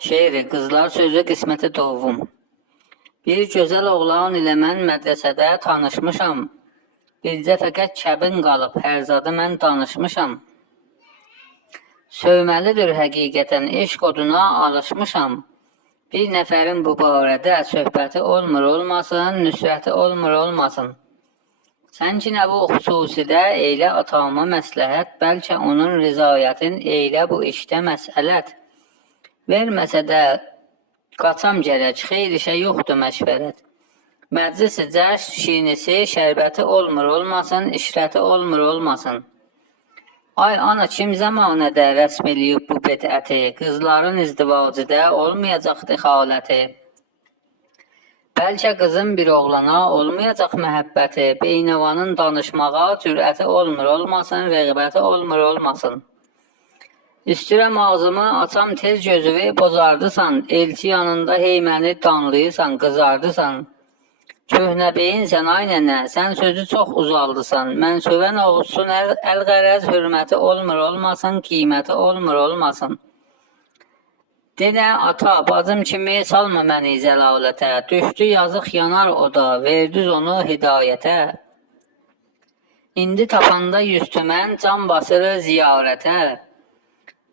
Şeiri, qızlar sözü qisməti doğum. Bir gözəl oğlan ilə mən mədrəsədə tanışmışam. Bircə fəqət kəbin qalıb, hər zadı mən danışmışam. Sövməlidir həqiqətən, eşq oduna alışmışam. Bir nəfərin bu barədə söhbəti olmur olmasın, nüsrəti olmur olmasın. Sən ki nə bu xüsusidə eylə atama məsləhət, bəlkə onun rizayətin eylə bu işdə məsələt. Verməsə də qaçam gərək, xeyr işə yoxdur məşvərət. Məclisi cəşn, şirinisi, şərbəti olmur olmasın, işrəti olmur olmasın. Ay ana, kim zəmanədə rəsm eləyib bu bidəti, qızların izdivacıda olmayacaqdı xaləti. Bəlkə qızın bir oğlana olmayacaq məhəbbəti, beynəvanın danışmağa cürəti olmur olmasın, rəğbəti olmur olmasın. İstəyirəm ağzımı açam tez gözüvü bozardısan, elçi yanında heyməni danlayırsan, qızardısan. Köhnə beyinsən ay nənə, sən sözü çox uzaldısan, mən sövən olsun əl-qərəz hürməti olmur olmasın, qiyməti olmur olmasın. Denə ata, bacım kimi salma məni zəlalətə, düşdü yazıq yanar o da, verdiz onu hidayətə. İndi tapanda yüztümən can basırı ziyarətə.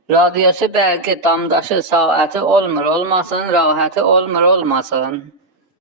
Radiyası bərqi, damdaşı, saəti olmur olmasın, rahəti olmur olmasın.